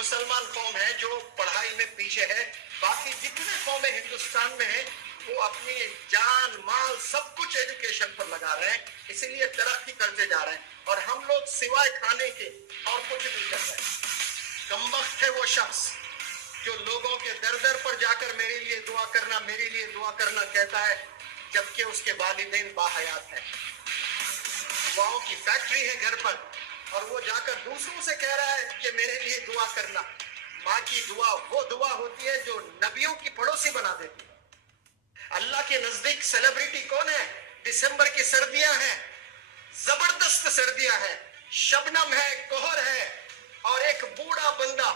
مسلمان قوم ہے جو پڑھائی میں پیچھے ہے. باقی جتنے قومیں ہندوستان میں ہیں وہ اپنی جان مال سب کچھ ایجوکیشن پر لگا رہے ہیں, اسی لیے ترقی کرتے جا رہے ہیں, اور ہم لوگ سوائے کھانے کے اور کچھ نہیں کر رہے. کمبخت ہے وہ شخص جو لوگوں کے در در پر جا کر میرے لیے دعا کرنا, میرے لیے دعا کرنا کہتا ہے, جبکہ اس کے والدین باحیات ہیں. دعاؤں کی فیکٹری ہے گھر پر, اور وہ جا کر دوسروں سے کہہ رہا ہے کہ میرے لیے دعا کرنا. ماں کی دعا وہ دعا ہوتی ہے جو نبیوں کی پڑوسی بنا دیتی ہے. اللہ کے نزدیک سیلیبریٹی کون ہے؟ دسمبر کی سردیاں ہیں, زبردست سردیاں ہیں, شبنم ہے, کوہر ہے, اور ایک بوڑھا بندہ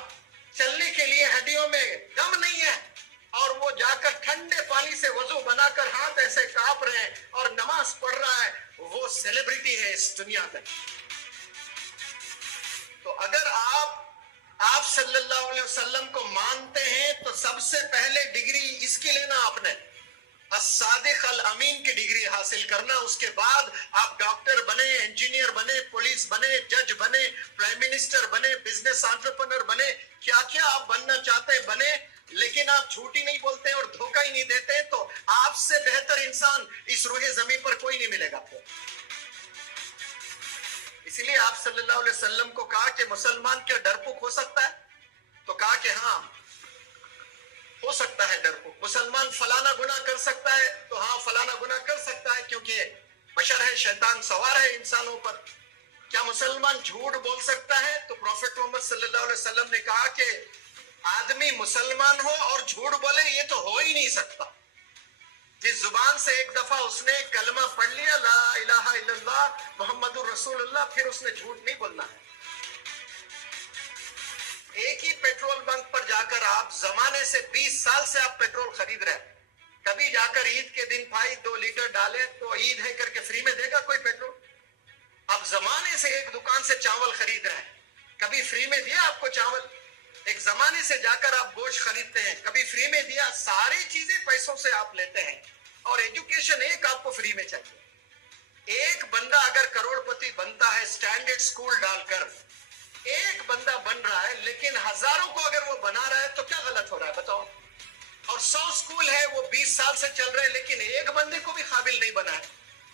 چلنے کے لیے ہڈیوں میں دم نہیں ہے, اور وہ جا کر ٹھنڈے پانی سے وضو بنا کر ہاتھ ایسے کانپ رہے ہیں اور نماز پڑھ رہا ہے. وہ سیلیبریٹی ہے اس دنیا میں. تو اگر آپ صلی اللہ علیہ وسلم کو مانتے ہیں تو سب سے پہلے ڈگری اس کی لینا, آپ نے الصادق الامین کی ڈگری حاصل کرنا. اس کے بعد آپ ڈاکٹر بنے, انجینئر بنے, پولیس بنے, جج بنے, پرائم منسٹر بنے, بزنس انٹرپرنر بنے, کیا کیا آپ بننا چاہتے ہیں بنے, لیکن آپ جھوٹ ہی نہیں بولتے اور دھوکہ ہی نہیں دیتے, تو آپ سے بہتر انسان اس روئے زمین پر کوئی نہیں ملے گا آپ کو. اسی لیے آپ صلی اللہ علیہ وسلم کو کہا کہ مسلمان کیا ڈرپوک ہو سکتا ہے؟ تو کہا کہ ہاں ہو سکتا ہے ڈرپوک. مسلمان فلانا گناہ کر سکتا ہے؟ تو ہاں فلانا گناہ کر سکتا ہے, کیونکہ بشر ہے, شیطان سوار ہے انسانوں پر. کیا مسلمان جھوٹ بول سکتا ہے؟ تو پروفیٹ محمد صلی اللہ علیہ وسلم نے کہا کہ آدمی مسلمان ہو اور جھوٹ بولے یہ تو ہو ہی نہیں سکتا. جس زبان سے ایک دفعہ اس نے کلمہ پڑھ لیا لا الہ الا اللہ محمد الرسول اللہ, پھر اس نے جھوٹ نہیں بولنا ہے. ایک ہی پیٹرول بنک پر جا کر آپ زمانے سے 20 سال سے آپ پیٹرول خرید رہے ہیں, کبھی جا کر عید کے دن بھائی 2 لیٹر ڈالے تو عید ہے کر کے فری میں دے گا کوئی پیٹرول؟ آپ زمانے سے ایک دکان سے چاول خرید رہے ہیں, کبھی فری میں دیا آپ کو چاول؟ ایک زمانے سے جا کر آپ گوشت خریدتے ہیں, کبھی فری میں دیا؟ ساری چیزیں پیسوں سے آپ لیتے ہیں, اور ایجوکیشن ایک آپ کو فری میں چاہیے. ایک بندہ اگر کروڑ پتی بنتا ہے سٹینڈرڈ سکول ڈال کر, ایک بندہ بن رہا ہے, لیکن ہزاروں کو اگر وہ بنا رہا ہے تو کیا غلط ہو رہا ہے بتاؤ؟ اور 100 سکول ہے وہ 20 سال سے چل رہے ہیں, لیکن ایک بندے کو بھی قابل نہیں بنا ہے.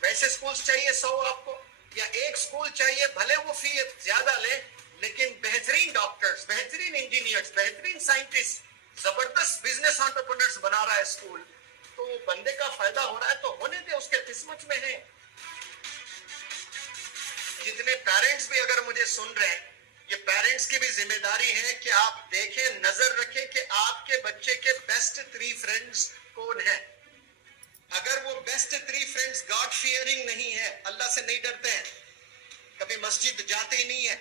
ویسے سکولز چاہیے 100 آپ کو, یا ایک سکول چاہیے, بھلے وہ فی زیادہ لے, لیکن بہترین ڈاکٹرز, بہترین انجینئرز, بہترین سائنٹسٹ, زبردست بزنس انٹرپرنرز بنا رہا ہے اسکول, تو بندے کا فائدہ ہو رہا ہے تو ہونے دے, اس کے قسمت میں ہے. جتنے پیرنٹس بھی اگر مجھے سن رہے ہیں, یہ پیرنٹس کی بھی ذمہ داری ہے کہ آپ دیکھیں, نظر رکھیں کہ آپ کے بچے کے بیسٹ 3 فرینڈز کون ہیں. اگر وہ بیسٹ 3 فرینڈز گاڈ فیئرنگ نہیں ہے, اللہ سے نہیں ڈرتے ہیں, کبھی مسجد جاتے ہی نہیں ہیں,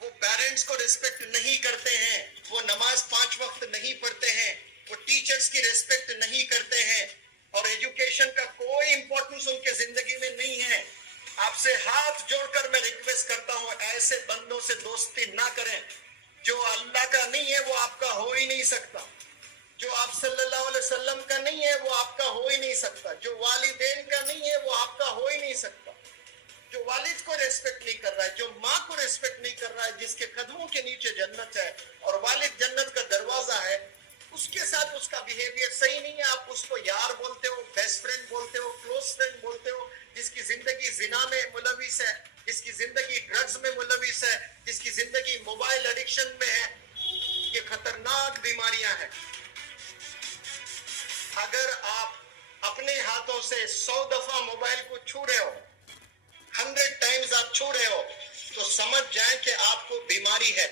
وہ پیرنٹس کو ریسپیکٹ نہیں کرتے ہیں, وہ نماز 5 وقت نہیں پڑھتے ہیں, وہ ٹیچرز کی ریسپیکٹ نہیں کرتے ہیں, اور ایجوکیشن کا کوئی امپورٹنس ان کے زندگی میں نہیں ہے, آپ سے ہاتھ جوڑ کر میں ریکویسٹ کرتا ہوں ایسے بندوں سے دوستی نہ کریں. جو اللہ کا نہیں ہے وہ آپ کا ہو ہی نہیں سکتا, جو آپ صلی اللہ علیہ وسلم کا نہیں ہے وہ آپ کا ہو ہی نہیں سکتا, جو والدین کا نہیں ہے وہ آپ کا ہو ہی نہیں سکتا, جو والد کو ریسپیکٹ نہیں کر رہا ہے, جو ماں کو ریسپیکٹ نہیں کر رہا ہے, جس کے قدموں کے نیچے جنت ہے اور والد جنت کا دروازہ ہے, اس کے ساتھ اس کا بیہیویئر صحیح نہیں ہے. آپ اس کو یار بولتے ہو, بیسٹ فرینڈ بولتے ہو, کلوز فرینڈ بولتے ہو, جس کی زندگی زنا میں ملوث ہے, جس کی زندگی ڈرگز میں ملوث ہے, جس کی زندگی موبائل ایڈکشن میں ہے. یہ خطرناک بیماریاں ہیں. اگر آپ اپنے ہاتھوں سے 100 دفعہ موبائل کو چھو رہے ہو, 100 ٹائمز آپ چھو رہے ہو, تو سمجھ جائیں کہ آپ کو بیماری ہے,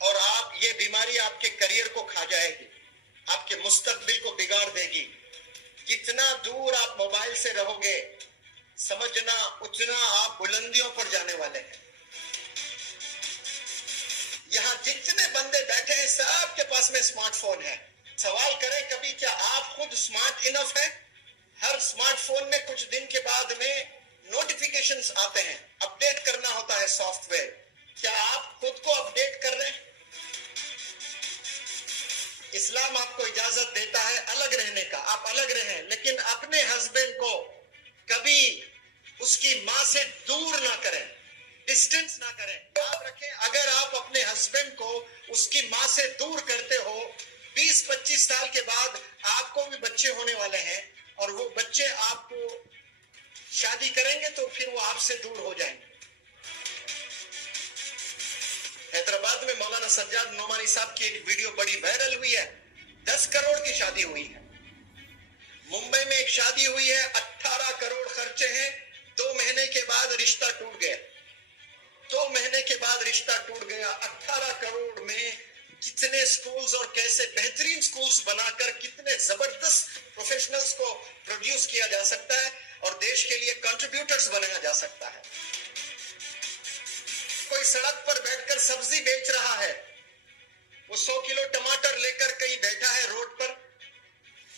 اور آپ یہ بیماری آپ کے کریئر کو کھا جائے گی, آپ کے مستقبل کو بگاڑ دے گی. جتنا دور آپ موبائل سے رہو گے سمجھنا اتنا آپ بلندیوں پر جانے والے ہیں. یہاں جتنے بندے بیٹھے ہیں سب کے پاس میں اسمارٹ فون ہے. سوال کریں کبھی کیا آپ خود اسمارٹ انف ہیں؟ ہر اسمارٹ فون میں کچھ دن کے بعد میں نوٹیفیکیشنز آتے ہیں, اپڈیٹ کرنا ہوتا ہے سافٹ ویئر. کیا آپ خود کو اپڈیٹ کر رہے ہیں؟ اسلام آپ کو اجازت دیتا ہے الگ رہنے کا, آپ الگ رہیں, لیکن اپنے ہسبینڈ کو کبھی اس کی ماں سے دور نہ کریں, ڈسٹنس نہ کریں. یاد رکھیں اگر آپ اپنے ہسبینڈ کو اس کی ماں سے دور کرتے ہو، 20-25 سال کے بعد آپ کو بھی بچے ہونے والے ہیں اور وہ بچے آپ کو شادی کریں گے تو پھر وہ آپ سے دور ہو جائیں گے۔ حیدرآباد میں مولانا سجاد نعمانی صاحب کی ایک ویڈیو بڑی وائرل ہوئی ہے، 10 کروڑ کی شادی ہوئی ہے۔ ممبئی میں ایک شادی ہوئی ہے، 18 کروڑ خرچے ہیں، 2 مہینے کے بعد رشتہ ٹوٹ گیا۔ 2 مہینے کے بعد رشتہ ٹوٹ گیا۔ 18 کروڑ میں کتنے سکولز اور کیسے بہترین سکولز بنا کر کتنے زبردست پروفیشنلز کو پروڈیوس کیا جا سکتا ہے اور دیش کے لیے کنٹریبیوٹرز بنایا جا سکتا ہے۔ کوئی سڑک پر بیٹھ کر سبزی بیچ رہا ہے، وہ 100 کلو ٹماٹر لے کر کہیں بیٹھا ہے روڈ پر،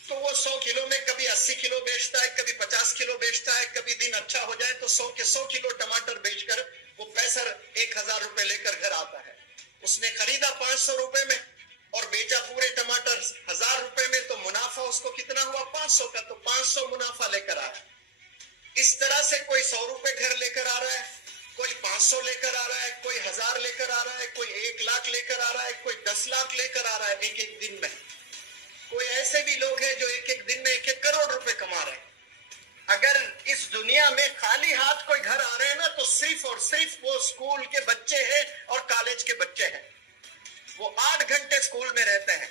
تو وہ 100 کلو میں کبھی 80 کلو بیچتا ہے، کبھی 50 کلو بیچتا ہے، کبھی دن اچھا ہو جائے تو 100 کے 100 کلو ٹماٹر بیچ کر وہ پیسہ 1000 روپے لے کر گھر آتا ہے۔ اس نے خریدا 500 روپے میں اور بیچا پورے ٹماٹر 1000 روپے میں، تو منافع اس کو کتنا ہوا؟ 500 کا، تو 500 منافع لے کر آیا۔ اس طرح سے کوئی 100 روپے گھر لے کر آ رہا ہے، کوئی 500 لے کر آ رہا ہے، کوئی 1000 لے کر آ رہا ہے، کوئی 1 لاکھ لے کر آ رہا ہے، کوئی 10 لاکھ لے کر آ رہا ہے ایک دن میں۔ کوئی ایسے بھی لوگ ہیں جو ایک دن میں 1 کروڑ روپے کما رہے ہیں۔ اگر اس دنیا میں خالی ہاتھ کوئی گھر آ رہے ہیں نا تو صرف اور صرف وہ اسکول کے بچے ہیں اور کالج کے بچے ہیں۔ وہ 8 گھنٹے اسکول میں رہتے ہیں،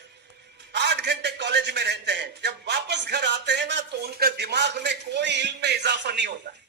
8 گھنٹے کالج میں رہتے ہیں، جب واپس گھر آتے ہیں نا تو ان کا دماغ میں کوئی علم میں اضافہ نہیں ہوتا ہے۔